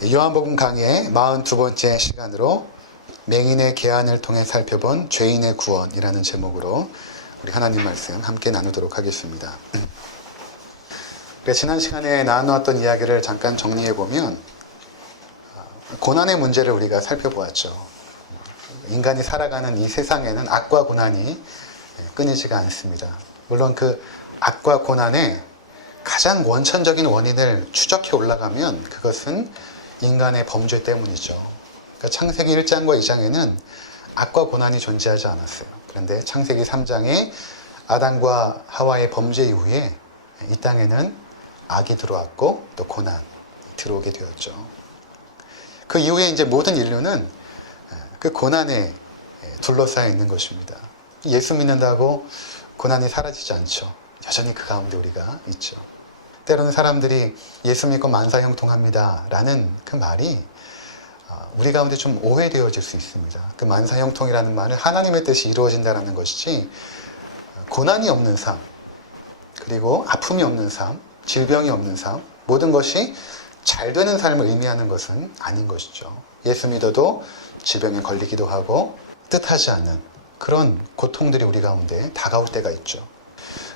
요한복음 강의 42번째 시간으로 맹인의 개안을 통해 살펴본 죄인의 구원이라는 제목으로 우리 하나님 말씀 함께 나누도록 하겠습니다. 지난 시간에 나누었던 이야기를 잠깐 정리해보면 고난의 문제를 우리가 살펴보았죠. 인간이 살아가는 이 세상에는 악과 고난이 끊이지가 않습니다. 물론 그 악과 고난의 가장 원천적인 원인을 추적해 올라가면 그것은 인간의 범죄 때문이죠. 그러니까 창세기 1장과 2장에는 악과 고난이 존재하지 않았어요. 그런데 창세기 3장에 아담과 하와의 범죄 이후에 이 땅에는 악이 들어왔고 또 고난이 들어오게 되었죠. 그 이후에 이제 모든 인류는 그 고난에 둘러싸여 있는 것입니다. 예수 믿는다고 고난이 사라지지 않죠. 여전히 그 가운데 우리가 있죠. 때로는 사람들이 예수 믿고 만사형통합니다 라는 그 말이 우리 가운데 좀 오해되어질 수 있습니다. 그 만사형통이라는 말은 하나님의 뜻이 이루어진다는 것이지 고난이 없는 삶, 그리고 아픔이 없는 삶, 질병이 없는 삶, 모든 것이 잘 되는 삶을 의미하는 것은 아닌 것이죠. 예수 믿어도 질병에 걸리기도 하고 뜻하지 않는 그런 고통들이 우리 가운데 다가올 때가 있죠.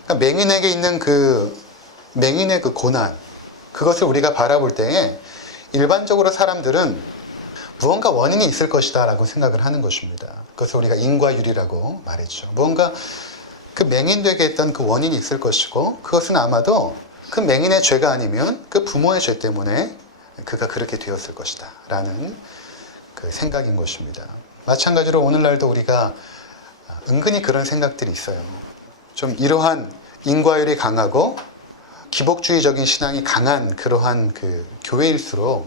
그러니까 맹인에게 있는 맹인의 그 고난, 그것을 우리가 바라볼 때에 일반적으로 사람들은 무언가 원인이 있을 것이다 라고 생각을 하는 것입니다. 그것을 우리가 인과율이라고 말했죠. 무언가 그 맹인되게 했던 그 원인이 있을 것이고, 그것은 아마도 그 맹인의 죄가 아니면 그 부모의 죄 때문에 그가 그렇게 되었을 것이다 라는 그 생각인 것입니다. 마찬가지로 오늘날도 우리가 은근히 그런 생각들이 있어요. 좀 이러한 인과율이 강하고 기복주의적인 신앙이 강한 그러한 그 교회일수록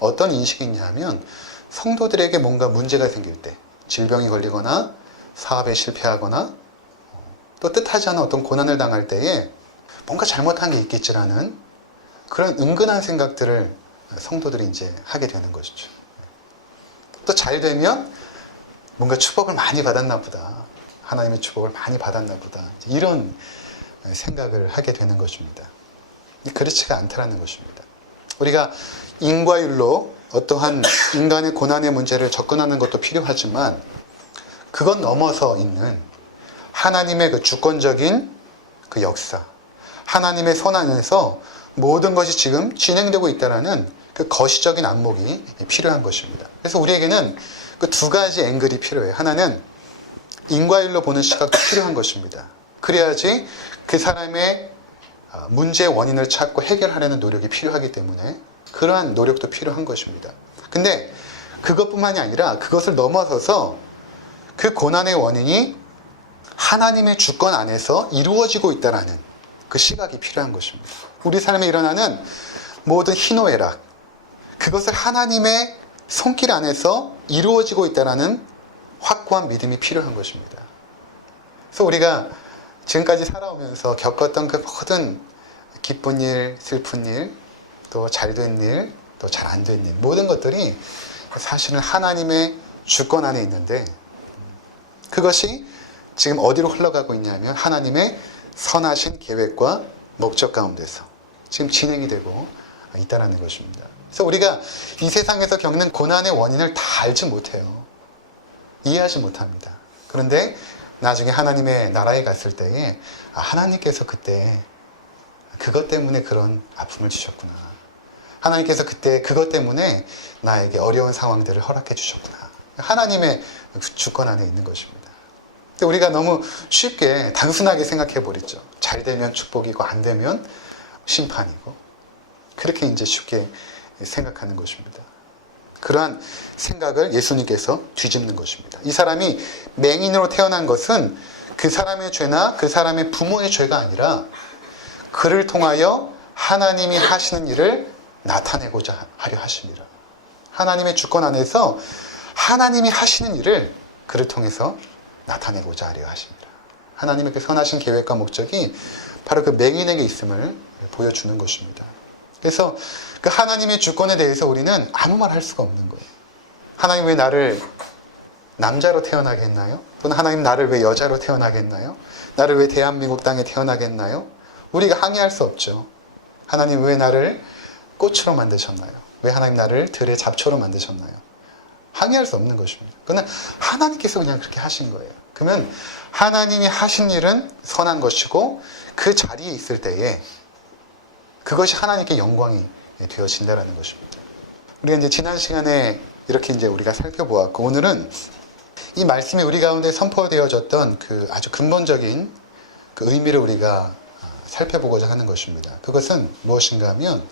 어떤 인식이 있냐면, 성도들에게 뭔가 문제가 생길 때, 질병이 걸리거나 사업에 실패하거나 또 뜻하지 않은 어떤 고난을 당할 때에 뭔가 잘못한 게 있겠지라는 그런 은근한 생각들을 성도들이 이제 하게 되는 것이죠. 또 잘 되면 뭔가 축복을 많이 받았나 보다, 하나님의 축복을 많이 받았나 보다, 이런 생각을 하게 되는 것입니다. 그렇지가 않다라는 것입니다. 우리가 인과율로 어떠한 인간의 고난의 문제를 접근하는 것도 필요하지만, 그건 넘어서 있는 하나님의 그 주권적인 그 역사, 하나님의 손 안에서 모든 것이 지금 진행되고 있다는 그 거시적인 안목이 필요한 것입니다. 그래서 우리에게는 그 두 가지 앵글이 필요해요. 하나는 인과율로 보는 시각도 필요한 것입니다. 그래야지 그 사람의 문제의 원인을 찾고 해결하려는 노력이 필요하기 때문에 그러한 노력도 필요한 것입니다. 근데 그것뿐만이 아니라 그것을 넘어서서 그 고난의 원인이 하나님의 주권 안에서 이루어지고 있다는 그 시각이 필요한 것입니다. 우리 삶에 일어나는 모든 희노애락, 그것을 하나님의 손길 안에서 이루어지고 있다는 확고한 믿음이 필요한 것입니다. 그래서 우리가 지금까지 살아오면서 겪었던 그 모든 기쁜 일, 슬픈 일, 또 잘된 일, 또 잘 안 된 일, 모든 것들이 사실은 하나님의 주권 안에 있는데, 그것이 지금 어디로 흘러가고 있냐면 하나님의 선하신 계획과 목적 가운데서 지금 진행이 되고 있다는 것입니다. 그래서 우리가 이 세상에서 겪는 고난의 원인을 다 알지 못해요. 이해하지 못합니다. 그런데 나중에 하나님의 나라에 갔을 때에 하나님께서 그때 그것 때문에 그런 아픔을 주셨구나, 하나님께서 그때 그것 때문에 나에게 어려운 상황들을 허락해 주셨구나, 하나님의 주권 안에 있는 것입니다. 근데 우리가 너무 쉽게 단순하게 생각해 버리죠. 잘 되면 축복이고 안 되면 심판이고, 그렇게 이제 쉽게 생각하는 것입니다. 그러한 생각을 예수님께서 뒤집는 것입니다. 이 사람이 맹인으로 태어난 것은 그 사람의 죄나 그 사람의 부모의 죄가 아니라 그를 통하여 하나님이 하시는 일을 나타내고자 하려 하십니다. 하나님의 주권 안에서 하나님이 하시는 일을 그를 통해서 나타내고자 하려 하십니다. 하나님의 그 선하신 계획과 목적이 바로 그 맹인에게 있음을 보여주는 것입니다. 그래서 그 하나님의 주권에 대해서 우리는 아무 말 할 수가 없는 거예요. 하나님 왜 나를 남자로 태어나게 했나요? 또는 하나님 나를 왜 여자로 태어나게 했나요? 나를 왜 대한민국 땅에 태어나게 했나요? 우리가 항의할 수 없죠. 하나님 왜 나를 꽃으로 만드셨나요? 왜 하나님 나를 들의 잡초로 만드셨나요? 항의할 수 없는 것입니다. 그러나 하나님께서 그냥 그렇게 하신 거예요. 그러면 하나님이 하신 일은 선한 것이고 그 자리에 있을 때에 그것이 하나님께 영광이 되어진다라는 것입니다. 우리가 이제 지난 시간에 이렇게 이제 우리가 살펴보았고, 오늘은 이 말씀이 우리 가운데 선포되어졌던 그 아주 근본적인 그 의미를 우리가 살펴보고자 하는 것입니다. 그것은 무엇인가 하면,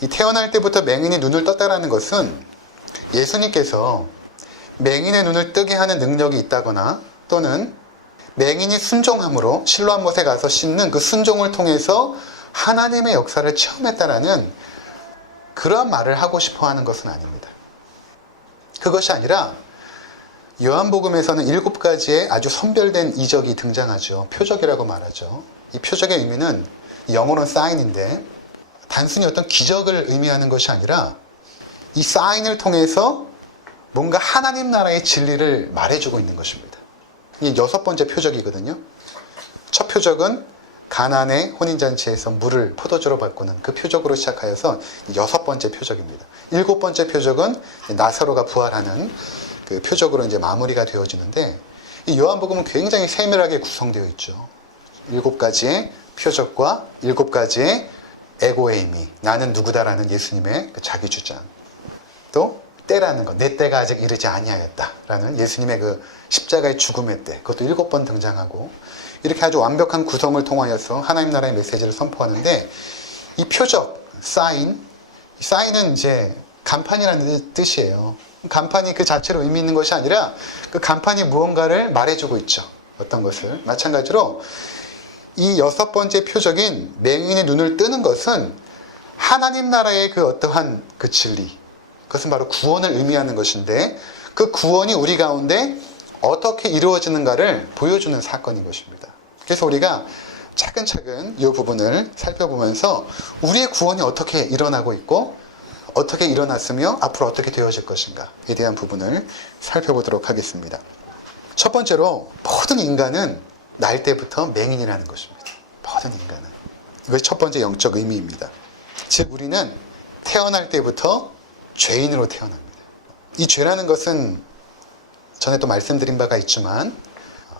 이 태어날 때부터 맹인이 눈을 떴다라는 것은 예수님께서 맹인의 눈을 뜨게 하는 능력이 있다거나, 또는 맹인이 순종함으로 실로암 못에 가서 씻는 그 순종을 통해서 하나님의 역사를 체험했다라는 그러한 말을 하고 싶어 하는 것은 아닙니다. 그것이 아니라 요한복음에서는 7가지의 아주 선별된 이적이 등장하죠. 표적이라고 말하죠. 이 표적의 의미는 영어로는 사인인데, 단순히 어떤 기적을 의미하는 것이 아니라 이 사인을 통해서 뭔가 하나님 나라의 진리를 말해주고 있는 것입니다. 이게 6번째 표적이거든요. 첫 표적은 가나안의 혼인잔치에서 물을 포도주로 바꾸는 그 표적으로 시작하여서 6번째 표적입니다. 7번째 표적은 나사로가 부활하는 그 표적으로 이제 마무리가 되어지는데, 이 요한복음은 굉장히 세밀하게 구성되어 있죠. 7가지의 표적과 7가지의 에고의 의미, 나는 누구다라는 예수님의 그 자기 주장, 또 때라는 것, 내 때가 아직 이르지 아니하였다라는 예수님의 그 십자가의 죽음의 때, 그것도 7번 등장하고, 이렇게 아주 완벽한 구성을 통하여서 하나님 나라의 메시지를 선포하는데, 이 표적, 사인은 이제 간판이라는 뜻이에요. 간판이 그 자체로 의미 있는 것이 아니라 그 간판이 무언가를 말해주고 있죠. 어떤 것을. 마찬가지로 이 6번째 표적인 맹인의 눈을 뜨는 것은 하나님 나라의 그 어떠한 그 진리, 그것은 바로 구원을 의미하는 것인데, 그 구원이 우리 가운데 어떻게 이루어지는가를 보여주는 사건인 것입니다. 그래서 우리가 차근차근 이 부분을 살펴보면서 우리의 구원이 어떻게 일어나고 있고, 어떻게 일어났으며 앞으로 어떻게 되어질 것인가에 대한 부분을 살펴보도록 하겠습니다. 첫 번째로, 모든 인간은 날 때부터 맹인이라는 것입니다. 모든 인간은. 이것이 첫 번째 영적 의미입니다. 즉, 우리는 태어날 때부터 죄인으로 태어납니다. 이 죄라는 것은 전에 또 말씀드린 바가 있지만,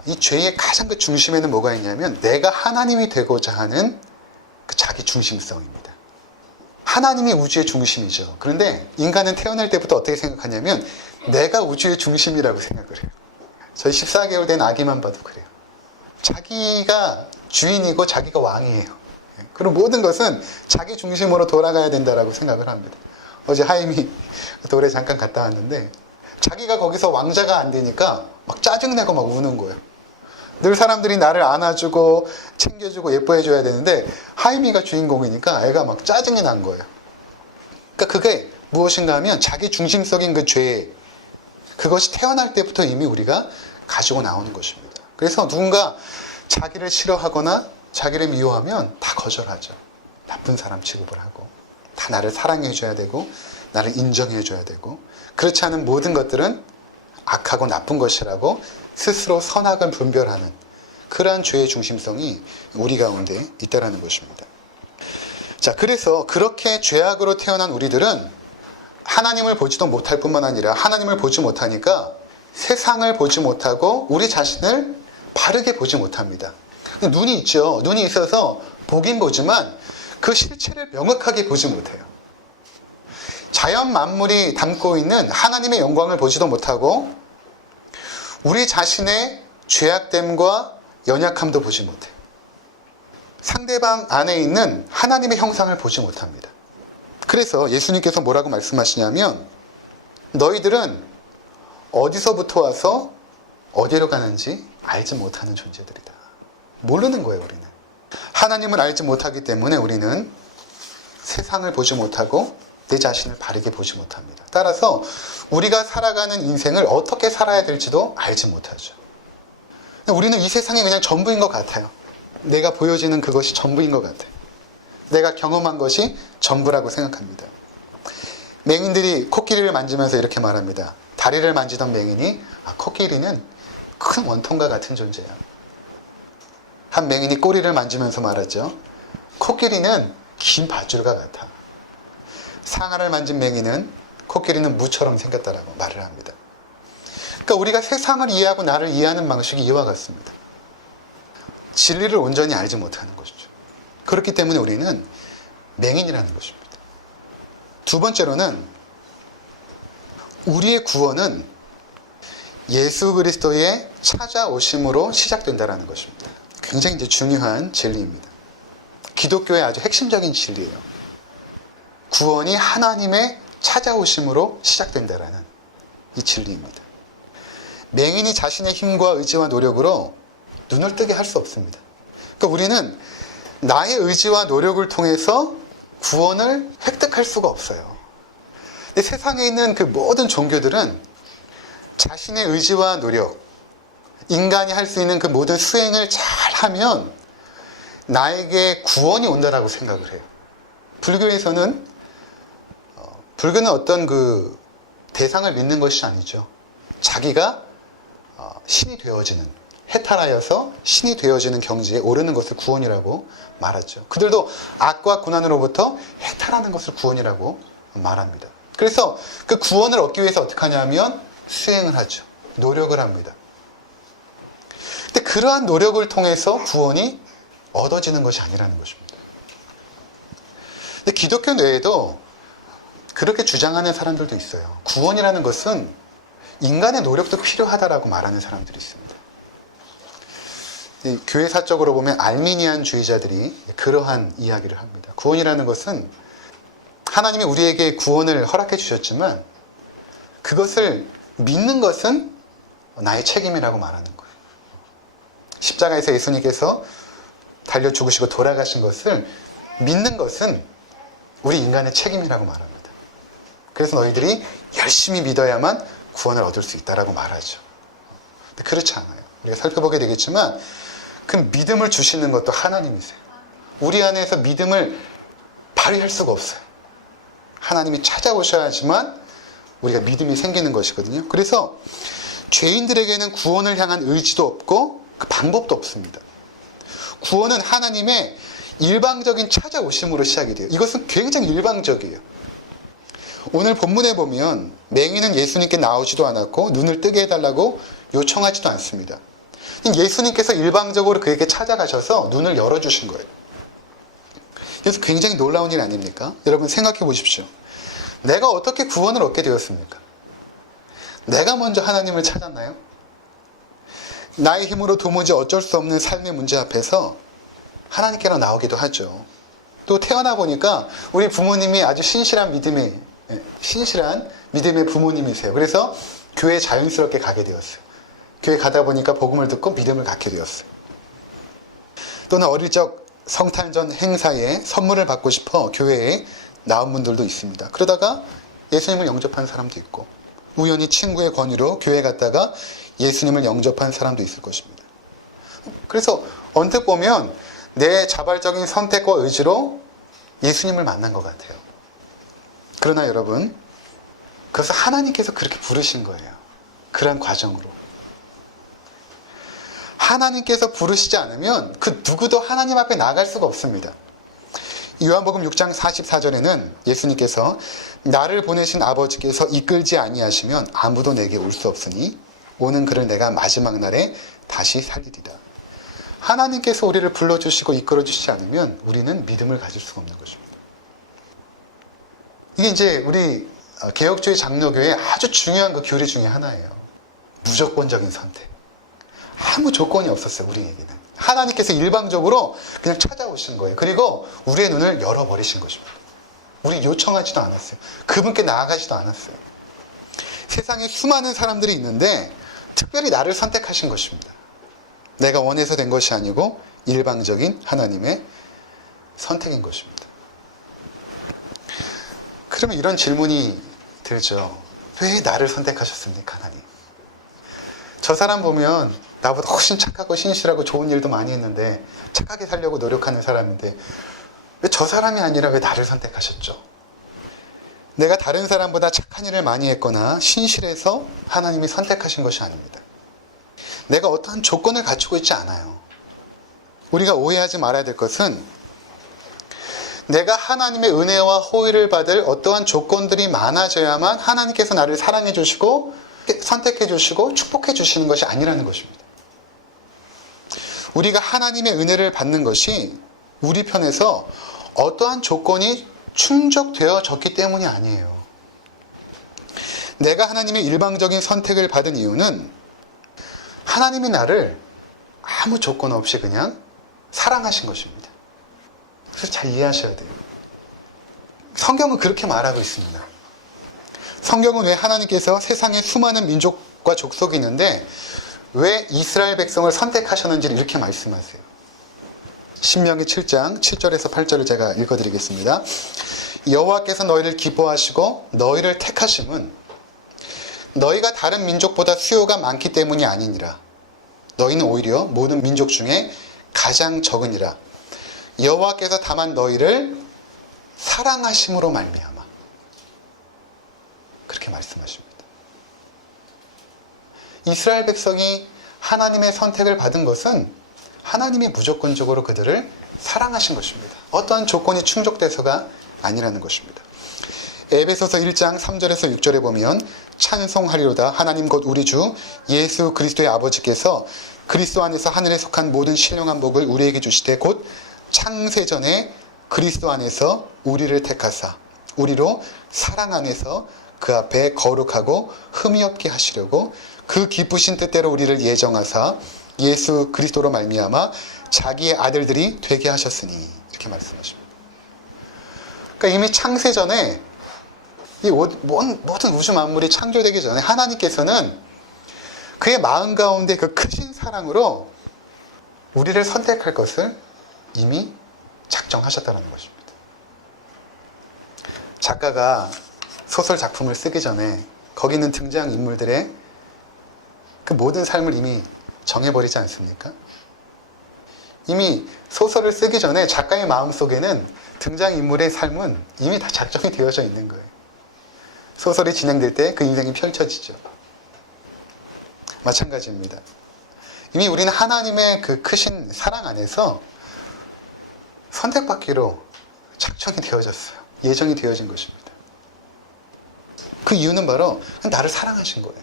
이 죄의 가장 그 중심에는 뭐가 있냐면, 내가 하나님이 되고자 하는 그 자기 중심성입니다. 하나님이 우주의 중심이죠. 그런데 인간은 태어날 때부터 어떻게 생각하냐면, 내가 우주의 중심이라고 생각을 해요. 저희 14개월 된 아기만 봐도 그래요. 자기가 주인이고 자기가 왕이에요. 그리고 모든 것은 자기 중심으로 돌아가야 된다라고 생각을 합니다. 어제 하임이 돌에 잠깐 갔다 왔는데, 자기가 거기서 왕자가 안 되니까 막 짜증내고 막 우는 거예요. 늘 사람들이 나를 안아주고 챙겨주고 예뻐해줘야 되는데, 하임이가 주인공이니까 애가 막 짜증이 난 거예요. 그러니까 그게 무엇인가 하면 자기 중심적인 그 죄, 그것이 태어날 때부터 이미 우리가 가지고 나오는 것입니다. 그래서 누군가 자기를 싫어하거나 자기를 미워하면 다 거절하죠. 나쁜 사람 취급을 하고, 다 나를 사랑해줘야 되고, 나를 인정해줘야 되고, 그렇지 않은 모든 것들은 악하고 나쁜 것이라고 스스로 선악을 분별하는 그러한 죄의 중심성이 우리 가운데 있다는 것입니다. 자, 그래서 그렇게 죄악으로 태어난 우리들은 하나님을 보지도 못할 뿐만 아니라, 하나님을 보지 못하니까 세상을 보지 못하고 우리 자신을 바르게 보지 못합니다. 눈이 있죠. 눈이 있어서 보긴 보지만 그 실체를 명확하게 보지 못해요. 자연 만물이 담고 있는 하나님의 영광을 보지도 못하고, 우리 자신의 죄악됨과 연약함도 보지 못해요. 상대방 안에 있는 하나님의 형상을 보지 못합니다. 그래서 예수님께서 뭐라고 말씀하시냐면, 너희들은 어디서부터 와서 어디로 가는지 알지 못하는 존재들이다. 모르는 거예요, 우리는. 하나님을 알지 못하기 때문에 우리는 세상을 보지 못하고 내 자신을 바르게 보지 못합니다. 따라서 우리가 살아가는 인생을 어떻게 살아야 될지도 알지 못하죠. 우리는 이 세상이 그냥 전부인 것 같아요. 내가 보여지는 그것이 전부인 것 같아요. 내가 경험한 것이 전부라고 생각합니다. 맹인들이 코끼리를 만지면서 이렇게 말합니다. 다리를 만지던 맹인이, 코끼리는 큰 원통과 같은 존재야. 한 맹인이 꼬리를 만지면서 말하죠. 코끼리는 긴 밧줄과 같아. 상아를 만진 맹인은 코끼리는 무처럼 생겼다라고 말을 합니다. 그러니까 우리가 세상을 이해하고 나를 이해하는 방식이 이와 같습니다. 진리를 온전히 알지 못하는 것이죠. 그렇기 때문에 우리는 맹인이라는 것입니다. 두 번째로는 우리의 구원은 예수 그리스도의 찾아오심으로 시작된다는 것입니다. 굉장히 이제 중요한 진리입니다. 기독교의 아주 핵심적인 진리예요. 구원이 하나님의 찾아오심으로 시작된다는 이 진리입니다. 맹인이 자신의 힘과 의지와 노력으로 눈을 뜨게 할 수 없습니다. 그러니까 우리는 나의 의지와 노력을 통해서 구원을 획득할 수가 없어요. 근데 세상에 있는 그 모든 종교들은 자신의 의지와 노력, 인간이 할 수 있는 그 모든 수행을 잘 하면 나에게 구원이 온다라고 생각을 해요. 불교에서는 불교는 어떤 그 대상을 믿는 것이 아니죠. 자기가 신이 되어지는, 해탈하여서 신이 되어지는 경지에 오르는 것을 구원이라고 말하죠. 그들도 악과 고난으로부터 해탈하는 것을 구원이라고 말합니다. 그래서 그 구원을 얻기 위해서 어떻게 하냐면 수행을 하죠. 노력을 합니다. 근데 그러한 노력을 통해서 구원이 얻어지는 것이 아니라는 것입니다. 근데 기독교 내에도 그렇게 주장하는 사람들도 있어요. 구원이라는 것은 인간의 노력도 필요하다라고 말하는 사람들이 있습니다. 교회사적으로 보면 알미니안주의자들이 그러한 이야기를 합니다. 구원이라는 것은 하나님이 우리에게 구원을 허락해 주셨지만 그것을 믿는 것은 나의 책임이라고 말하는 거예요. 십자가에서 예수님께서 달려 죽으시고 돌아가신 것을 믿는 것은 우리 인간의 책임이라고 말합니다. 그래서 너희들이 열심히 믿어야만 구원을 얻을 수 있다라고 말하죠. 근데 그렇지 않아요. 우리가 살펴보게 되겠지만 그 믿음을 주시는 것도 하나님이세요. 우리 안에서 믿음을 발휘할 수가 없어요. 하나님이 찾아오셔야지만 우리가 믿음이 생기는 것이거든요. 그래서 죄인들에게는 구원을 향한 의지도 없고 그 방법도 없습니다. 구원은 하나님의 일방적인 찾아오심으로 시작이 돼요. 이것은 굉장히 일방적이에요. 오늘 본문에 보면 맹인은 예수님께 나오지도 않았고 눈을 뜨게 해달라고 요청하지도 않습니다. 예수님께서 일방적으로 그에게 찾아가셔서 눈을 열어주신 거예요. 그래서 굉장히 놀라운 일 아닙니까? 여러분 생각해 보십시오. 내가 어떻게 구원을 얻게 되었습니까? 내가 먼저 하나님을 찾았나요? 나의 힘으로 도무지 어쩔 수 없는 삶의 문제 앞에서 하나님께로 나오기도 하죠. 또 태어나 보니까 우리 부모님이 아주 신실한 믿음의 부모님이세요. 그래서 교회에 자연스럽게 가게 되었어요. 교회 가다 보니까 복음을 듣고 믿음을 갖게 되었어요. 또는 어릴 적 성탄절 행사에 선물을 받고 싶어 교회에 나온 분들도 있습니다. 그러다가 예수님을 영접한 사람도 있고 우연히 친구의 권유로 교회 갔다가 예수님을 영접한 사람도 있을 것입니다. 그래서 언뜻 보면 내 자발적인 선택과 의지로 예수님을 만난 것 같아요. 그러나 여러분, 그것은 하나님께서 그렇게 부르신 거예요. 그런 과정으로. 하나님께서 부르시지 않으면 그 누구도 하나님 앞에 나갈 수가 없습니다. 요한복음 6장 44절에는 예수님께서 나를 보내신 아버지께서 이끌지 아니하시면 아무도 내게 올 수 없으니 오는 그를 내가 마지막 날에 다시 살리리라. 하나님께서 우리를 불러주시고 이끌어주시지 않으면 우리는 믿음을 가질 수가 없는 것입니다. 이게 이제 우리 개혁주의 장로교의 아주 중요한 그 교리 중에 하나예요. 무조건적인 선택. 아무 조건이 없었어요, 우리에게는. 하나님께서 일방적으로 그냥 찾아오신 거예요. 그리고 우리의 눈을 열어버리신 것입니다. 우리 요청하지도 않았어요. 그분께 나아가지도 않았어요. 세상에 수많은 사람들이 있는데 특별히 나를 선택하신 것입니다. 내가 원해서 된 것이 아니고 일방적인 하나님의 선택인 것입니다. 그러면 이런 질문이 들죠. 왜 나를 선택하셨습니까, 하나님? 저 사람 보면 나보다 훨씬 착하고 신실하고 좋은 일도 많이 했는데 착하게 살려고 노력하는 사람인데 왜 저 사람이 아니라 왜 나를 선택하셨죠? 내가 다른 사람보다 착한 일을 많이 했거나 신실해서 하나님이 선택하신 것이 아닙니다. 내가 어떠한 조건을 갖추고 있지 않아요. 우리가 오해하지 말아야 될 것은 내가 하나님의 은혜와 호의를 받을 어떠한 조건들이 많아져야만 하나님께서 나를 사랑해 주시고 선택해 주시고 축복해 주시는 것이 아니라는 것입니다. 우리가 하나님의 은혜를 받는 것이 우리 편에서 어떠한 조건이 충족되어졌기 때문이 아니에요. 내가 하나님의 일방적인 선택을 받은 이유는 하나님이 나를 아무 조건 없이 그냥 사랑하신 것입니다. 그래서 잘 이해하셔야 돼요. 성경은 그렇게 말하고 있습니다. 성경은 왜 하나님께서 세상에 수많은 민족과 족속이 있는데 왜 이스라엘 백성을 선택하셨는지를 이렇게 말씀하세요. 신명기 7장 7절에서 8절을 제가 읽어드리겠습니다. 여호와께서 너희를 기뻐하시고 너희를 택하심은 너희가 다른 민족보다 수요가 많기 때문이 아니니라. 너희는 오히려 모든 민족 중에 가장 적으니라. 여호와께서 다만 너희를 사랑하심으로 말미암아. 그렇게 말씀하십니다. 이스라엘 백성이 하나님의 선택을 받은 것은 하나님이 무조건적으로 그들을 사랑하신 것입니다. 어떠한 조건이 충족돼서가 아니라는 것입니다. 에베소서 1장 3절에서 6절에 보면 찬송하리로다 하나님 곧 우리 주 예수 그리스도의 아버지께서 그리스도 안에서 하늘에 속한 모든 신령한 복을 우리에게 주시되 곧 창세전에 그리스도 안에서 우리를 택하사 우리로 사랑 안에서 그 앞에 거룩하고 흠이 없게 하시려고 그 기쁘신 뜻대로 우리를 예정하사 예수 그리스도로 말미암아 자기의 아들들이 되게 하셨으니 이렇게 말씀하십니다. 그러니까 이미 창세전에 이 모든 우주 만물이 창조되기 전에 하나님께서는 그의 마음 가운데 그 크신 사랑으로 우리를 선택할 것을 이미 작정하셨다는 것입니다. 작가가 소설 작품을 쓰기 전에 거기 있는 등장인물들의 그 모든 삶을 이미 정해버리지 않습니까? 이미 소설을 쓰기 전에 작가의 마음속에는 등장인물의 삶은 이미 다 작정이 되어져 있는 거예요. 소설이 진행될 때 그 인생이 펼쳐지죠. 마찬가지입니다. 이미 우리는 하나님의 그 크신 사랑 안에서 선택받기로 작정이 되어졌어요. 예정이 되어진 것입니다. 그 이유는 바로 나를 사랑하신 거예요.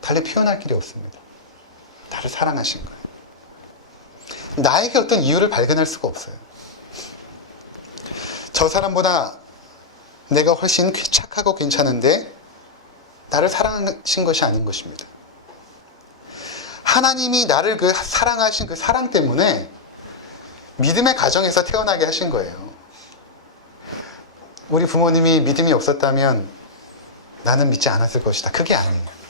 달리 표현할 길이 없습니다. 나를 사랑하신 거예요. 나에게 어떤 이유를 발견할 수가 없어요. 저 사람보다 내가 훨씬 착하고 괜찮은데 나를 사랑하신 것이 아닌 것입니다. 하나님이 나를 그 사랑하신 그 사랑 때문에 믿음의 가정에서 태어나게 하신 거예요. 우리 부모님이 믿음이 없었다면 나는 믿지 않았을 것이다. 그게 아니에요.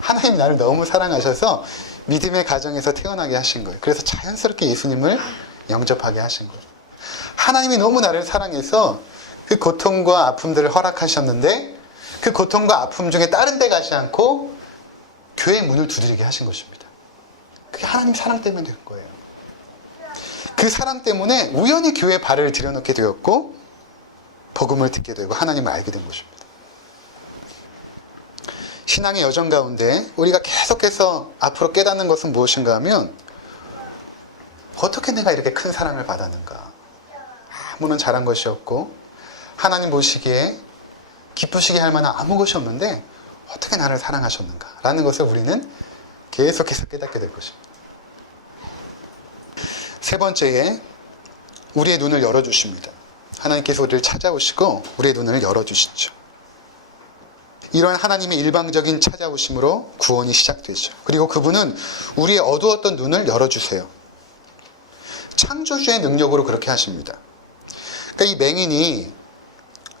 하나님이 나를 너무 사랑하셔서 믿음의 가정에서 태어나게 하신 거예요. 그래서 자연스럽게 예수님을 영접하게 하신 거예요. 하나님이 너무 나를 사랑해서 그 고통과 아픔들을 허락하셨는데 그 고통과 아픔 중에 다른 데 가지 않고 교회의 문을 두드리게 하신 것입니다. 그게 하나님 사랑 때문에 된 거예요. 그 사랑 때문에 우연히 교회에 발을 들여놓게 되었고 복음을 듣게 되고 하나님을 알게 된 것입니다. 신앙의 여정 가운데 우리가 계속해서 앞으로 깨닫는 것은 무엇인가 하면 어떻게 내가 이렇게 큰 사랑을 받았는가. 아무런 잘한 것이 없고 하나님 보시기에 기쁘시게 할 만한 아무 것이 없는데 어떻게 나를 사랑하셨는가 라는 것을 우리는 계속해서 깨닫게 될 것입니다. 세 번째에 우리의 눈을 열어주십니다. 하나님께서 우리를 찾아오시고 우리의 눈을 열어주시죠. 이러한 하나님의 일방적인 찾아오심으로 구원이 시작되죠. 그리고 그분은 우리의 어두웠던 눈을 열어주세요. 창조주의 능력으로 그렇게 하십니다. 그러니까 이 맹인이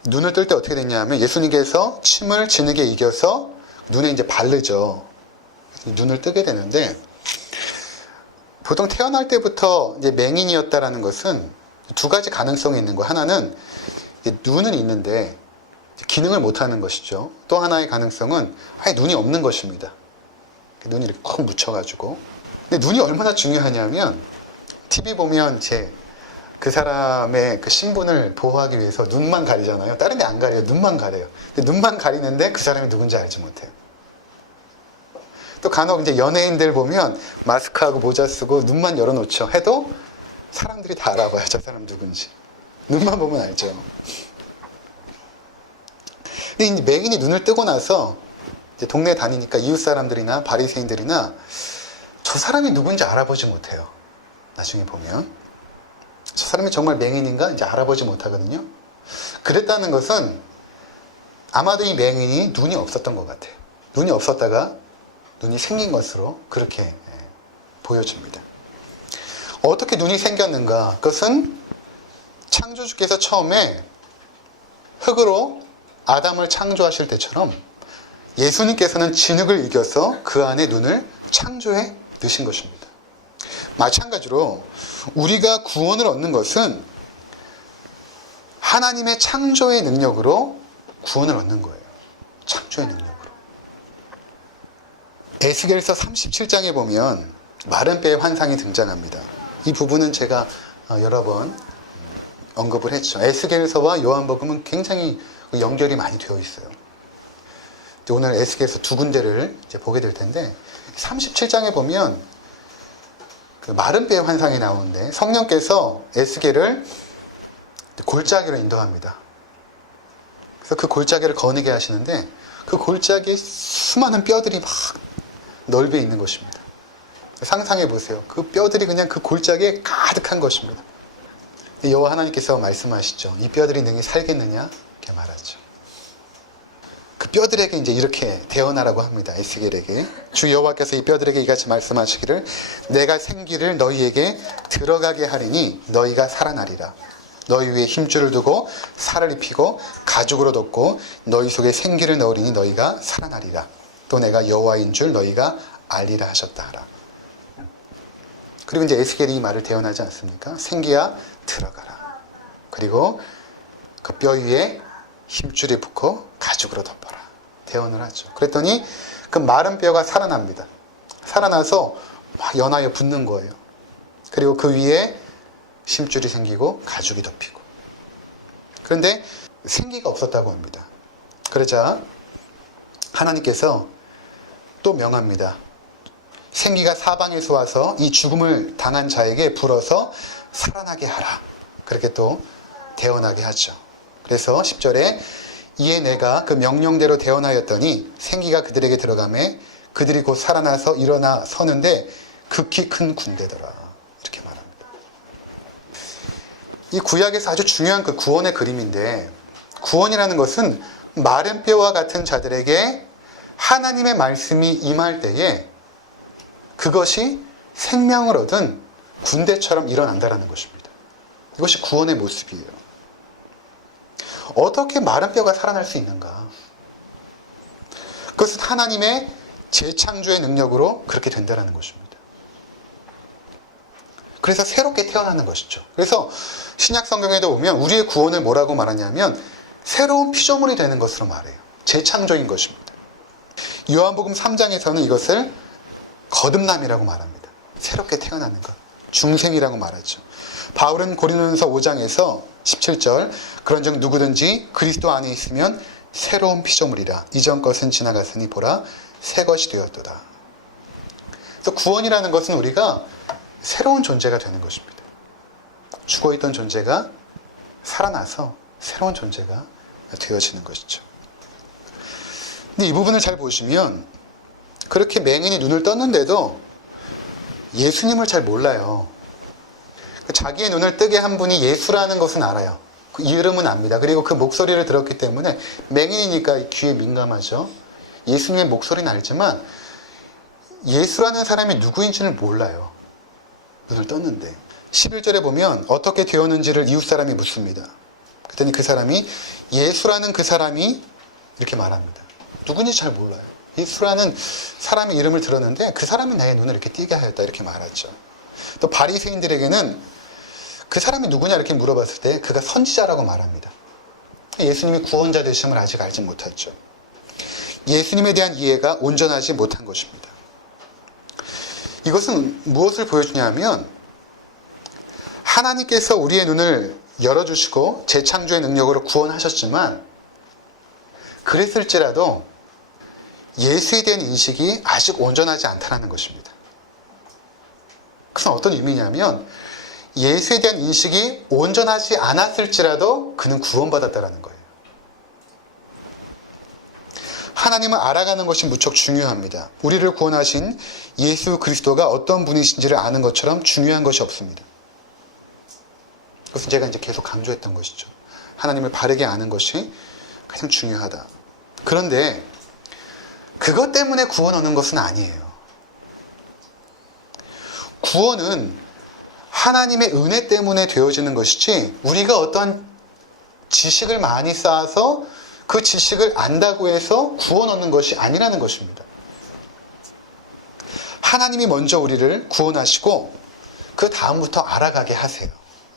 눈을 뜰 때 어떻게 됐냐면 예수님께서 침을 진흙에 이겨서 눈에 이제 바르죠. 눈을 뜨게 되는데 보통 태어날 때부터 이제 맹인이었다라는 것은 두 가지 가능성이 있는 거예요. 하나는 눈은 있는데 기능을 못하는 것이죠. 또 하나의 가능성은 아예 눈이 없는 것입니다. 눈이 이렇게 콕 묻혀가지고. 근데 눈이 얼마나 중요하냐면 TV 보면 그 사람의 그 신분을 보호하기 위해서 눈만 가리잖아요. 다른 데 안 가려요. 눈만 가려요. 근데 눈만 가리는데 그 사람이 누군지 알지 못해요. 또 간혹 이제 연예인들 보면 마스크하고 모자 쓰고 눈만 열어놓죠. 해도 사람들이 다 알아봐요. 저 사람 누군지. 눈만 보면 알죠. 근데 이 맹인이 눈을 뜨고 나서 이제 동네 다니니까 이웃 사람들이나 바리새인들이나 저 사람이 누군지 알아보지 못해요. 나중에 보면 저 사람이 정말 맹인인가 이제 알아보지 못하거든요. 그랬다는 것은 아마도 이 맹인이 눈이 없었던 것 같아요. 눈이 없었다가 눈이 생긴 것으로 그렇게 보여집니다. 어떻게 눈이 생겼는가? 그것은 창조주께서 처음에 흙으로 아담을 창조하실 때처럼 예수님께서는 진흙을 이겨서 그 안에 눈을 창조해 넣으신 것입니다. 마찬가지로 우리가 구원을 얻는 것은 하나님의 창조의 능력으로 구원을 얻는 거예요. 창조의 능력으로. 에스겔서 37장에 보면 마른 뼈의 환상이 등장합니다. 이 부분은 제가 여러 번 언급을 했죠. 에스겔서와 요한복음은 굉장히 연결이 많이 되어 있어요. 오늘 에스겔서 두 군데를 이제 보게 될 텐데 37장에 보면 그 마른 뼈의 환상이 나오는데 성령께서 에스겔을 골짜기로 인도합니다. 그래서 그 골짜기를 거니게 하시는데 그 골짜기에 수많은 뼈들이 막 넓게 있는 것입니다. 상상해 보세요. 그 뼈들이 그냥 그 골짜기에 가득한 것입니다. 여호와 하나님께서 말씀하시죠. 이 뼈들이 능히 살겠느냐? 이렇게 말하죠. 그 뼈들에게 이제 이렇게 대언하라고 합니다. 에스겔에게. 주 여호와께서 이 뼈들에게 이같이 말씀하시기를 내가 생기를 너희에게 들어가게 하리니 너희가 살아나리라. 너희 위에 힘줄을 두고 살을 입히고 가죽으로 덮고 너희 속에 생기를 넣으리니 너희가 살아나리라. 또 내가 여호와인 줄 너희가 알리라 하셨다 하라. 그리고 이제 에스겔이 이 말을 대언하지 않습니까? 생기야 들어가라. 그리고 그 뼈 위에 힘줄이 붙고 가죽으로 덮어라. 대언을 하죠. 그랬더니 그 마른 뼈가 살아납니다. 살아나서 막 연하여 붙는 거예요. 그리고 그 위에 힘줄이 생기고 가죽이 덮이고. 그런데 생기가 없었다고 합니다. 그러자 하나님께서 또 명합니다. 생기가 사방에서 와서 이 죽음을 당한 자에게 불어서 살아나게 하라. 그렇게 또 대언하게 하죠. 그래서 10절에 이에 내가 그 명령대로 대언하였더니 생기가 그들에게 들어가매 그들이 곧 살아나서 일어나 서는데 극히 큰 군대더라. 이렇게 말합니다. 이 구약에서 아주 중요한 그 구원의 그림인데 구원이라는 것은 마른 뼈와 같은 자들에게 하나님의 말씀이 임할 때에 그것이 생명을 얻은 군대처럼 일어난다는 것입니다. 이것이 구원의 모습이에요. 어떻게 마른 뼈가 살아날 수 있는가? 그것은 하나님의 재창조의 능력으로 그렇게 된다는 것입니다. 그래서 새롭게 태어나는 것이죠. 그래서 신약 성경에도 보면 우리의 구원을 뭐라고 말하냐면 새로운 피조물이 되는 것으로 말해요. 재창조인 것입니다. 요한복음 3장에서는 이것을 거듭남이라고 말합니다. 새롭게 태어나는 것. 중생이라고 말하죠. 바울은 고린도전서 5장에서 17절 그런즉 누구든지 그리스도 안에 있으면 새로운 피조물이라. 이전 것은 지나갔으니 보라 새 것이 되었도다. 그래서 구원이라는 것은 우리가 새로운 존재가 되는 것입니다. 죽어있던 존재가 살아나서 새로운 존재가 되어지는 것이죠. 근데 이 부분을 잘 보시면 그렇게 맹인이 눈을 떴는데도 예수님을 잘 몰라요. 자기의 눈을 뜨게 한 분이 예수라는 것은 알아요. 그 이름은 압니다. 그리고 그 목소리를 들었기 때문에 맹인이니까 귀에 민감하죠. 예수님의 목소리는 알지만 예수라는 사람이 누구인지는 몰라요. 눈을 떴는데 11절에 보면 어떻게 되었는지를 이웃 사람이 묻습니다. 그랬더니 그 사람이 예수라는 그 사람이 이렇게 말합니다. 누군지 잘 몰라요. 예수라는 사람의 이름을 들었는데 그 사람은 나의 눈을 이렇게 띄게 하였다 이렇게 말하죠. 또 바리새인들에게는 그 사람이 누구냐 이렇게 물어봤을 때 그가 선지자라고 말합니다. 예수님이 구원자 되심을 아직 알지 못했죠. 예수님에 대한 이해가 온전하지 못한 것입니다. 이것은 무엇을 보여주냐면 하나님께서 우리의 눈을 열어주시고 재창조의 능력으로 구원하셨지만 그랬을지라도 예수에 대한 인식이 아직 온전하지 않다는 것입니다. 그것은 어떤 의미냐면 예수에 대한 인식이 온전하지 않았을지라도 그는 구원받았다라는 거예요. 하나님을 알아가는 것이 무척 중요합니다. 우리를 구원하신 예수 그리스도가 어떤 분이신지를 아는 것처럼 중요한 것이 없습니다. 그것은 제가 이제 계속 강조했던 것이죠. 하나님을 바르게 아는 것이 가장 중요하다. 그런데 그것 때문에 구원 얻는 것은 아니에요. 구원은 하나님의 은혜 때문에 되어지는 것이지 우리가 어떤 지식을 많이 쌓아서 그 지식을 안다고 해서 구원 얻는 것이 아니라는 것입니다. 하나님이 먼저 우리를 구원하시고 그 다음부터 알아가게 하세요.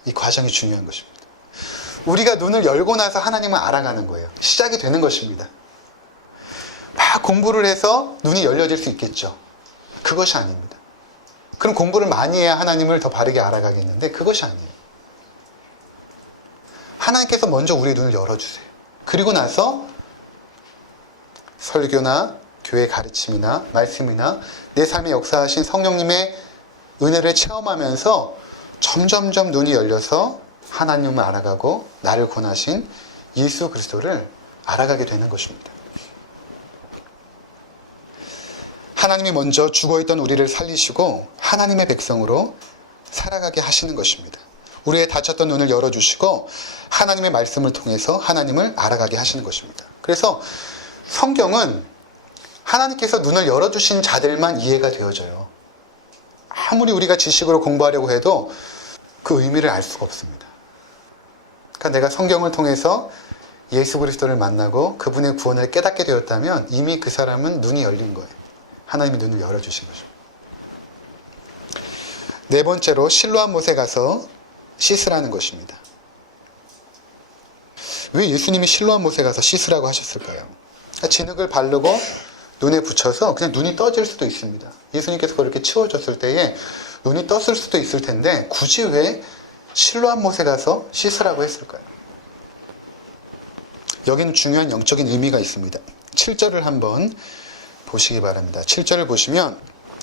이 과정이 중요한 것입니다. 우리가 눈을 열고 나서 하나님을 알아가는 거예요. 시작이 되는 것입니다. 막 공부를 해서 눈이 열려질 수 있겠죠. 그것이 아닙니다. 그럼 공부를 많이 해야 하나님을 더 바르게 알아가겠는데 그것이 아니에요. 하나님께서 먼저 우리의 눈을 열어주세요. 그리고 나서 설교나 교회 가르침이나 말씀이나 내 삶에 역사하신 성령님의 은혜를 체험하면서 점점점 눈이 열려서 하나님을 알아가고 나를 구원하신 예수 그리스도를 알아가게 되는 것입니다. 하나님이 먼저 죽어있던 우리를 살리시고 하나님의 백성으로 살아가게 하시는 것입니다. 우리의 닫혔던 눈을 열어주시고 하나님의 말씀을 통해서 하나님을 알아가게 하시는 것입니다. 그래서 성경은 하나님께서 눈을 열어주신 자들만 이해가 되어져요. 아무리 우리가 지식으로 공부하려고 해도 그 의미를 알 수가 없습니다. 그러니까 내가 성경을 통해서 예수 그리스도를 만나고 그분의 구원을 깨닫게 되었다면 이미 그 사람은 눈이 열린 거예요. 하나님이 눈을 열어주신 거죠. 네 번째로 실로암 못에 가서 씻으라는 것입니다. 왜 예수님이 실로암 못에 가서 씻으라고 하셨을까요? 진흙을 바르고 눈에 붙여서 그냥 눈이 떠질 수도 있습니다. 예수님께서 그렇게 치워줬을 때에 눈이 떴을 수도 있을 텐데 굳이 왜 실로암 못에 가서 씻으라고 했을까요? 여기는 중요한 영적인 의미가 있습니다. 7절을 한번 보시기 바랍니다. 7절을 보시면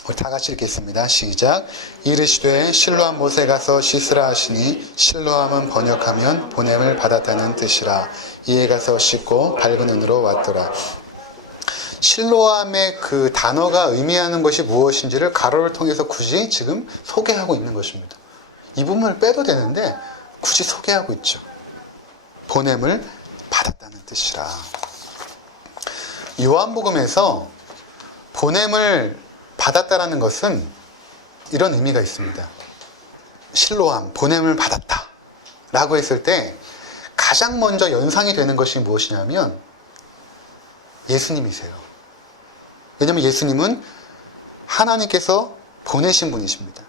우리 다 같이 읽겠습니다. 시작. 이르시되 실로암 못에 가서 씻으라 하시니 실로암은 번역하면 보냄을 받았다는 뜻이라. 이에 가서 씻고 밝은 눈으로 왔더라. 실로암의 그 단어가 의미하는 것이 무엇인지를 가로를 통해서 굳이 지금 소개하고 있는 것입니다. 이 부분을 빼도 되는데 굳이 소개하고 있죠. 보냄을 받았다는 뜻이라. 요한복음에서 보냄을 받았다라는 것은 이런 의미가 있습니다. 실로암, 보냄을 받았다 라고 했을 때 가장 먼저 연상이 되는 것이 무엇이냐면 예수님이세요. 왜냐하면 예수님은 하나님께서 보내신 분이십니다.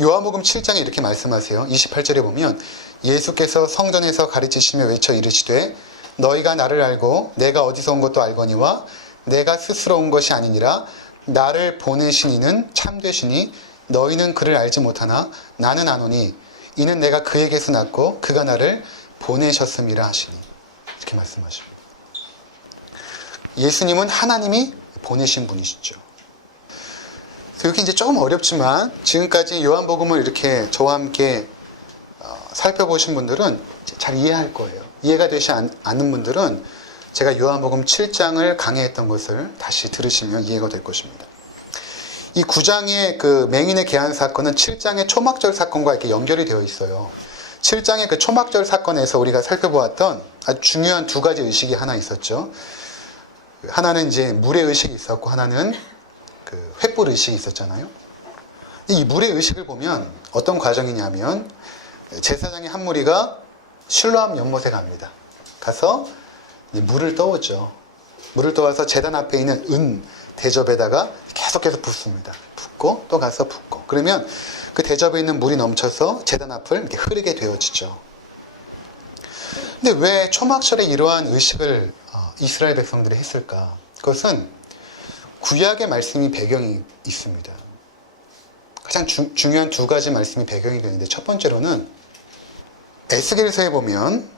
요한복음 7장에 이렇게 말씀하세요. 28절에 보면 예수께서 성전에서 가르치시며 외쳐 이르시되 너희가 나를 알고 내가 어디서 온 것도 알거니와 내가 스스로 온 것이 아니니라. 나를 보내신 이는 참되시니 너희는 그를 알지 못하나 나는 아노니 이는 내가 그에게서 났고 그가 나를 보내셨음이라 하시니. 이렇게 말씀하십니다. 예수님은 하나님이 보내신 분이시죠. 여기 이제 조금 어렵지만 지금까지 요한복음을 이렇게 저와 함께 살펴보신 분들은 잘 이해할 거예요. 이해가 되지 않는 분들은 제가 요한복음 7장을 강의했던 것을 다시 들으시면 이해가 될 것입니다. 이 9장의 그 맹인의 계한 사건은 7장의 초막절 사건과 이렇게 연결이 되어 있어요. 7장의 그 초막절 사건에서 우리가 살펴보았던 아주 중요한 두 가지 의식이 하나 있었죠. 하나는 이제 물의 의식이 있었고 하나는 그 횃불 의식이 있었잖아요. 이 물의 의식을 보면 어떤 과정이냐면 제사장의 한 무리가 실로암 연못에 갑니다. 가서 물을 떠오죠. 물을 떠와서 제단 앞에 있는 은 대접에다가 계속해서 붓습니다. 붓고 또 가서 붓고. 그러면 그 대접에 있는 물이 넘쳐서 제단 앞을 이렇게 흐르게 되어지죠. 근데 왜 초막절에 이러한 의식을 이스라엘 백성들이 했을까? 그것은 구약의 말씀이 배경이 있습니다. 가장 중요한 두 가지 말씀이 배경이 되는데 첫 번째로는 에스겔서에 보면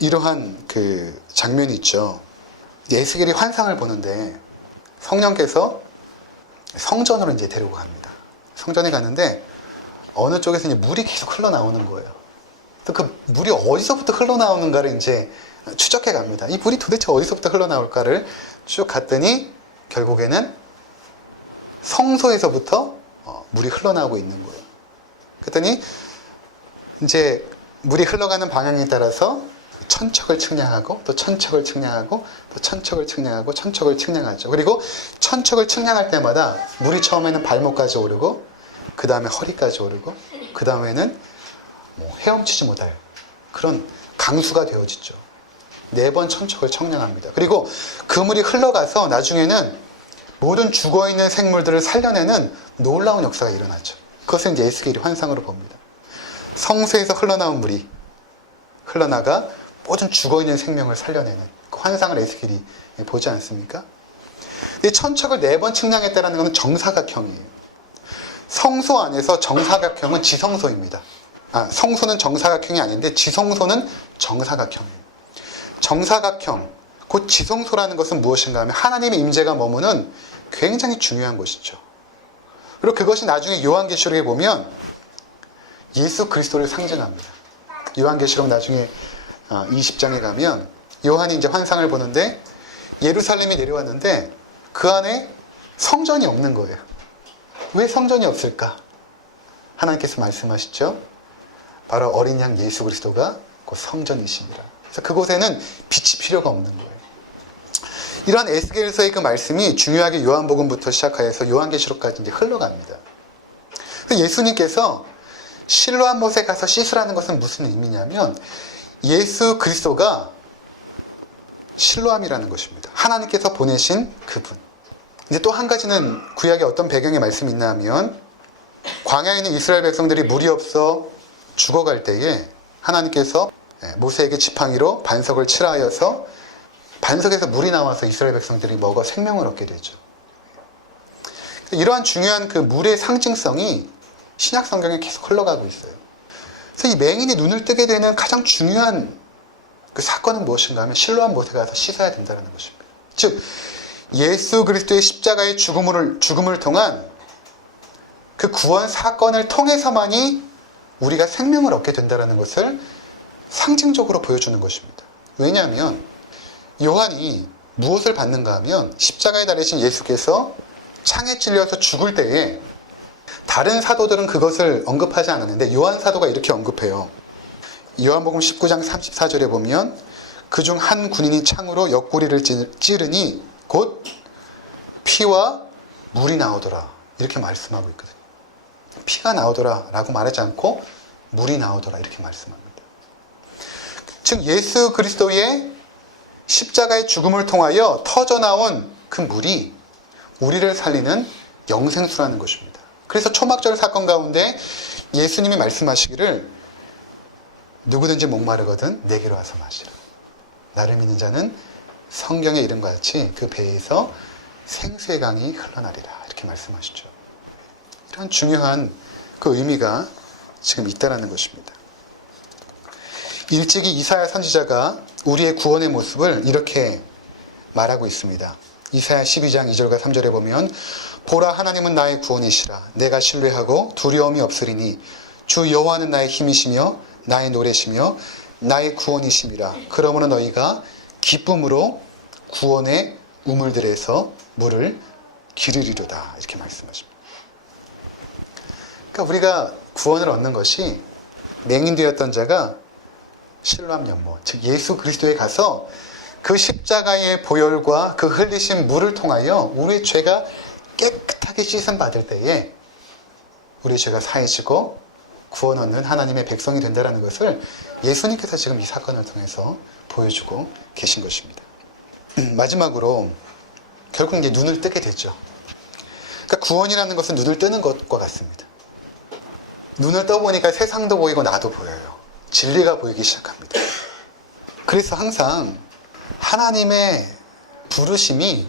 이러한 그 장면이 있죠. 에스겔이 환상을 보는데 성령께서 성전으로 이제 데리고 갑니다. 성전에 가는데 어느 쪽에서 이제 물이 계속 흘러나오는 거예요. 또 그 물이 어디서부터 흘러나오는가를 이제 추적해 갑니다. 이 물이 도대체 어디서부터 흘러나올까를 쭉 갔더니 결국에는 성소에서부터 물이 흘러나오고 있는 거예요. 그랬더니 이제 물이 흘러가는 방향에 따라서 천척을 측량하고 또 천척을 측량하고 또 천척을 측량하고 천척을 측량하죠. 그리고 천척을 측량할 때마다 물이 처음에는 발목까지 오르고 그 다음에 허리까지 오르고 그 다음에는 헤엄치지 못할 그런 강수가 되어지죠. 4번 천척을 측량합니다. 그리고 그 물이 흘러가서 나중에는 모든 죽어있는 생물들을 살려내는 놀라운 역사가 일어나죠. 그것을 이제 에스겔이 환상으로 봅니다. 성소에서 흘러나온 물이 흘러나가 모든 죽어있는 생명을 살려내는 그 환상을 에스겔이 보지 않습니까? 이 천척을 4번 측량했다는 것은 정사각형이에요. 성소 안에서 정사각형은 지성소입니다. 성소는 정사각형이 아닌데 지성소는 정사각형이에요. 정사각형, 곧 지성소라는 것은 무엇인가 하면 하나님의 임재가 머무는 굉장히 중요한 곳이죠. 그리고 그것이 나중에 요한계시록에 보면 예수 그리스도를 상징합니다. 요한계시록 나중에 20장에 가면 요한이 이제 환상을 보는데 예루살렘이 내려왔는데 그 안에 성전이 없는 거예요. 왜 성전이 없을까? 하나님께서 말씀하시죠. 바로 어린 양 예수 그리스도가 곧 성전이십니다. 그래서 그곳에는 빛이 필요가 없는 거예요. 이러한 에스겔서의 그 말씀이 중요하게 요한복음부터 시작하여서 요한계시록까지 이제 흘러갑니다. 예수님께서 실로암 못에 가서 씻으라는 것은 무슨 의미냐면 예수 그리스도가 실로암이라는 것입니다. 하나님께서 보내신 그분. 이제 또 한 가지는 구약에 어떤 배경의 말씀이 있나 하면 광야에 있는 이스라엘 백성들이 물이 없어 죽어갈 때에 하나님께서 모세에게 지팡이로 반석을 칠하여서 반석에서 물이 나와서 이스라엘 백성들이 먹어 생명을 얻게 되죠. 이러한 중요한 그 물의 상징성이 신약 성경에 계속 흘러가고 있어요. 그래서 이 맹인이 눈을 뜨게 되는 가장 중요한 그 사건은 무엇인가 하면 실로암 못에 가서 씻어야 된다는 것입니다. 즉 예수 그리스도의 십자가의 죽음을 통한 그 구원 사건을 통해서만이 우리가 생명을 얻게 된다는 것을 상징적으로 보여주는 것입니다. 왜냐하면 요한이 무엇을 받는가 하면 십자가에 달리신 예수께서 창에 찔려서 죽을 때에 다른 사도들은 그것을 언급하지 않았는데 요한 사도가 이렇게 언급해요. 요한복음 19장 34절에 보면 그중 한 군인이 창으로 옆구리를 찌르니 곧 피와 물이 나오더라 이렇게 말씀하고 있거든요. 피가 나오더라 라고 말하지 않고 물이 나오더라 이렇게 말씀합니다. 즉 예수 그리스도의 십자가의 죽음을 통하여 터져나온 그 물이 우리를 살리는 영생수라는 것입니다. 그래서 초막절 사건 가운데 예수님이 말씀하시기를 누구든지 목마르거든 내게로 와서 마시라. 나를 믿는 자는 성경의 이름과 같이 그 배에서 생수의 강이 흘러나리라 이렇게 말씀하시죠. 이런 중요한 그 의미가 지금 있다는 것입니다. 일찍이 이사야 선지자가 우리의 구원의 모습을 이렇게 말하고 있습니다. 이사야 12장 2절과 3절에 보면 보라 하나님은 나의 구원이시라 내가 신뢰하고 두려움이 없으리니 주 여호와는 나의 힘이시며 나의 노래시며 나의 구원이심이라. 그러므로 너희가 기쁨으로 구원의 우물들에서 물을 기르리로다 이렇게 말씀하십니다. 그러니까 우리가 구원을 얻는 것이 맹인되었던 자가 실로암 연못, 즉 예수 그리스도에 가서 그 십자가의 보혈과 그 흘리신 물을 통하여 우리의 죄가 깨끗하게 씻음 받을 때에 우리의 죄가 사해지고 구원 얻는 하나님의 백성이 된다는 것을 예수님께서 지금 이 사건을 통해서 보여주고 계신 것입니다. 마지막으로 결국 이제 눈을 뜨게 되죠. 그러니까 구원이라는 것은 눈을 뜨는 것과 같습니다. 눈을 떠보니까 세상도 보이고 나도 보여요. 진리가 보이기 시작합니다. 그래서 항상 하나님의 부르심이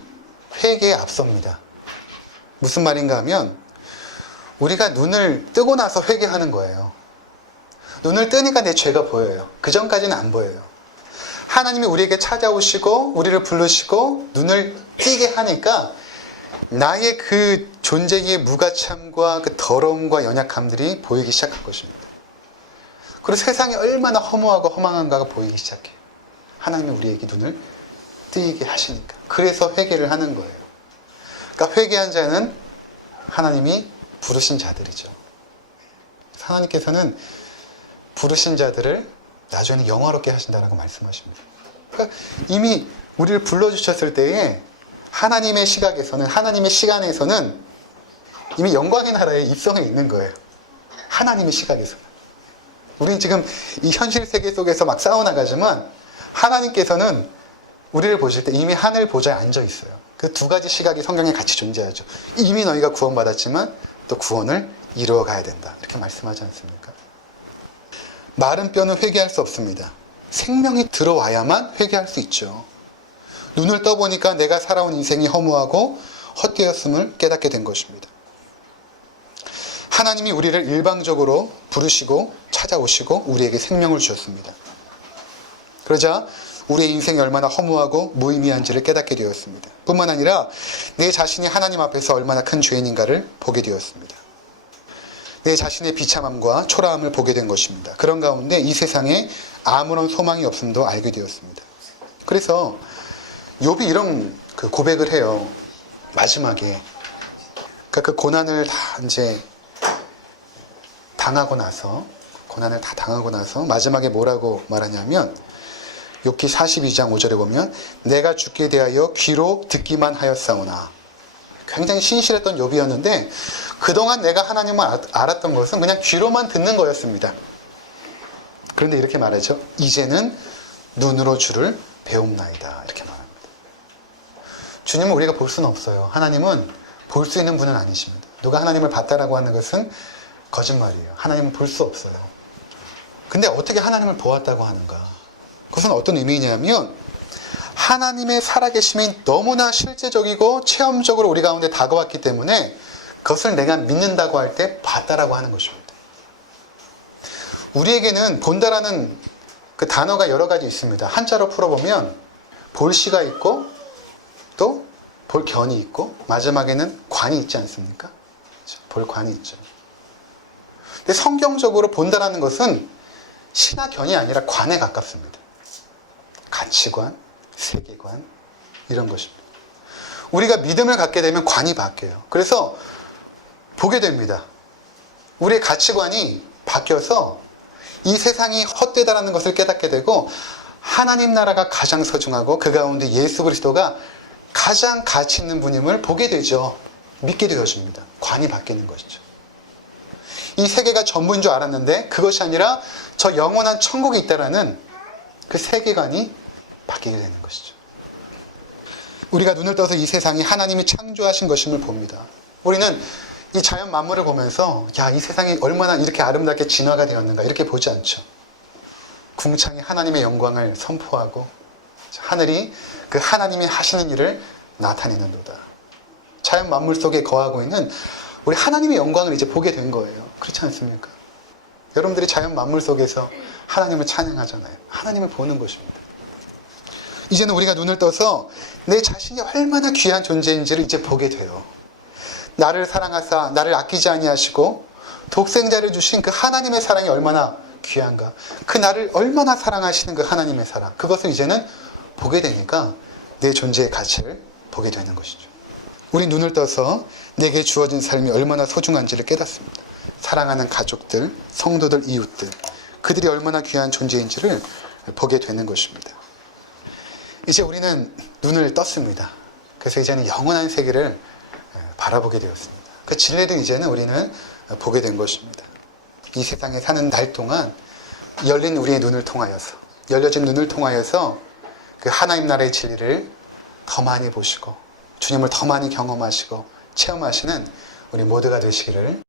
회개에 앞섭니다. 무슨 말인가 하면 우리가 눈을 뜨고 나서 회개하는 거예요. 눈을 뜨니까 내 죄가 보여요. 그 전까지는 안 보여요. 하나님이 우리에게 찾아오시고 우리를 부르시고 눈을 뜨게 하니까 나의 그 존재의 무가참과 그 더러움과 연약함들이 보이기 시작할 것입니다. 그리고 세상이 얼마나 허무하고 허망한가가 보이기 시작해요. 하나님이 우리에게 눈을 뜨이게 하시니까. 그래서 회개를 하는 거예요. 그러니까 회개한 자는 하나님이 부르신 자들이죠. 하나님께서는 부르신 자들을 나중에는 영화롭게 하신다라고 말씀하십니다. 그러니까 이미 우리를 불러주셨을 때에 하나님의 시각에서는, 하나님의 시간에서는 이미 영광의 나라에 입성해 있는 거예요. 하나님의 시각에서는. 우리는 지금 이 현실 세계 속에서 막 싸워나가지만 하나님께서는 우리를 보실 때 이미 하늘 보좌에 앉아 있어요. 그 두 가지 시각이 성경에 같이 존재하죠. 이미 너희가 구원받았지만 또 구원을 이루어가야 된다. 이렇게 말씀하지 않습니까? 마른 뼈는 회개할 수 없습니다. 생명이 들어와야만 회개할 수 있죠. 눈을 떠보니까 내가 살아온 인생이 허무하고 헛되었음을 깨닫게 된 것입니다. 하나님이 우리를 일방적으로 부르시고 찾아오시고 우리에게 생명을 주셨습니다. 그러자 우리의 인생이 얼마나 허무하고 무의미한지를 깨닫게 되었습니다. 뿐만 아니라 내 자신이 하나님 앞에서 얼마나 큰 죄인인가를 보게 되었습니다. 내 자신의 비참함과 초라함을 보게 된 것입니다. 그런 가운데 이 세상에 아무런 소망이 없음도 알게 되었습니다. 그래서 욥이 이런 그 고백을 해요. 마지막에. 그러니까 그 고난을 다 이제 고난을 다 당하고 나서 마지막에 뭐라고 말하냐면 욥기 42장 5절에 보면 내가 죽게 대하여 귀로 듣기만 하였사오나. 굉장히 신실했던 욥이었는데 그동안 내가 하나님을 알았던 것은 그냥 귀로만 듣는 거였습니다. 그런데 이렇게 말하죠. 이제는 눈으로 주를 배움나이다. 이렇게 말합니다. 주님은 우리가 볼 수는 없어요. 하나님은 볼 수 있는 분은 아니십니다. 누가 하나님을 봤다라고 하는 것은 거짓말이에요. 하나님은 볼 수 없어요. 근데 어떻게 하나님을 보았다고 하는가? 그것은 어떤 의미냐면 하나님의 살아계심이 너무나 실제적이고 체험적으로 우리 가운데 다가왔기 때문에 그것을 내가 믿는다고 할 때 봤다라고 하는 것입니다. 우리에게는 본다라는 그 단어가 여러 가지 있습니다. 한자로 풀어보면 볼시가 있고 또 볼견이 있고 마지막에는 관이 있지 않습니까? 볼관이 있죠. 근데 성경적으로 본다라는 것은 시나 견이 아니라 관에 가깝습니다. 가치관, 세계관 이런 것입니다. 우리가 믿음을 갖게 되면 관이 바뀌어요. 그래서 보게 됩니다. 우리의 가치관이 바뀌어서 이 세상이 헛되다라는 것을 깨닫게 되고 하나님 나라가 가장 소중하고 그 가운데 예수 그리스도가 가장 가치 있는 분임을 보게 되죠. 믿게 되어집니다. 관이 바뀌는 것이죠. 이 세계가 전부인 줄 알았는데 그것이 아니라 저 영원한 천국이 있다라는 그 세계관이 바뀌게 되는 것이죠. 우리가 눈을 떠서 이 세상이 하나님이 창조하신 것임을 봅니다. 우리는 이 자연 만물을 보면서 야, 이 세상이 얼마나 이렇게 아름답게 진화가 되었는가 이렇게 보지 않죠. 궁창이 하나님의 영광을 선포하고 하늘이 그 하나님이 하시는 일을 나타내는도다. 자연 만물 속에 거하고 있는 우리 하나님의 영광을 이제 보게 된 거예요. 그렇지 않습니까? 여러분들이 자연 만물 속에서 하나님을 찬양하잖아요. 하나님을 보는 것입니다. 이제는 우리가 눈을 떠서 내 자신이 얼마나 귀한 존재인지를 이제 보게 돼요. 나를 사랑하사 나를 아끼지 아니하시고 독생자를 주신 그 하나님의 사랑이 얼마나 귀한가. 그 나를 얼마나 사랑하시는 그 하나님의 사랑. 그것을 이제는 보게 되니까 내 존재의 가치를 보게 되는 것이죠. 우리 눈을 떠서 내게 주어진 삶이 얼마나 소중한지를 깨닫습니다. 사랑하는 가족들, 성도들, 이웃들 그들이 얼마나 귀한 존재인지를 보게 되는 것입니다. 이제 우리는 눈을 떴습니다. 그래서 이제는 영원한 세계를 바라보게 되었습니다. 그 진리를 이제는 우리는 보게 된 것입니다. 이 세상에 사는 날 동안 열린 우리의 눈을 통하여서 열려진 눈을 통하여서 그 하나님 나라의 진리를 더 많이 보시고 주님을 더 많이 경험하시고 체험하시는 우리 모두가 되시기를